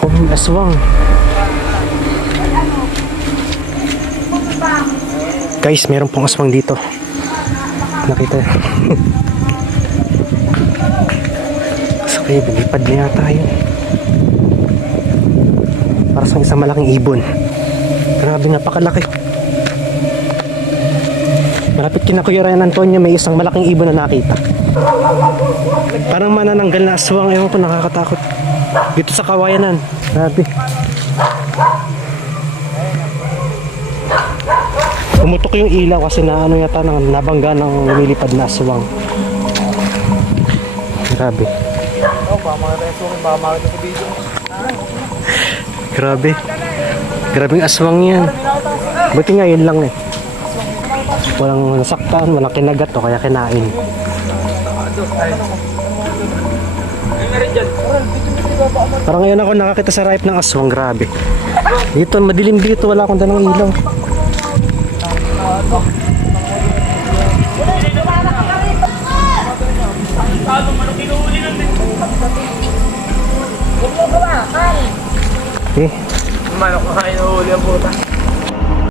Oh, may aswang. Guys, meron pong aswang dito. Nakita yun. Okay, bilipad na yata yun. Para sa isang malaking ibon. Grabe, napakalaki. Malapit kina Kuya Ryan Antonio, may isang malaking ibon na nakita. Parang manananggal na aswang. Ewan ko, nakakatakot. Dito sa Kawayanan. Grabe. Pumutok yung ilaw kasi na ano yata nabangga ng lumilipad na aswang. Grabe. Grabe. Grabe yung aswang yan. Buti nga yun lang eh. Walang nasaktan, walang kinagat o kaya kinain. Parang ngayon ako nakakita sa ripe ng aswang. Grabe. Dito, madilim dito. Wala akong dalang ilaw. Eh. Manok na kayo huli ang puta.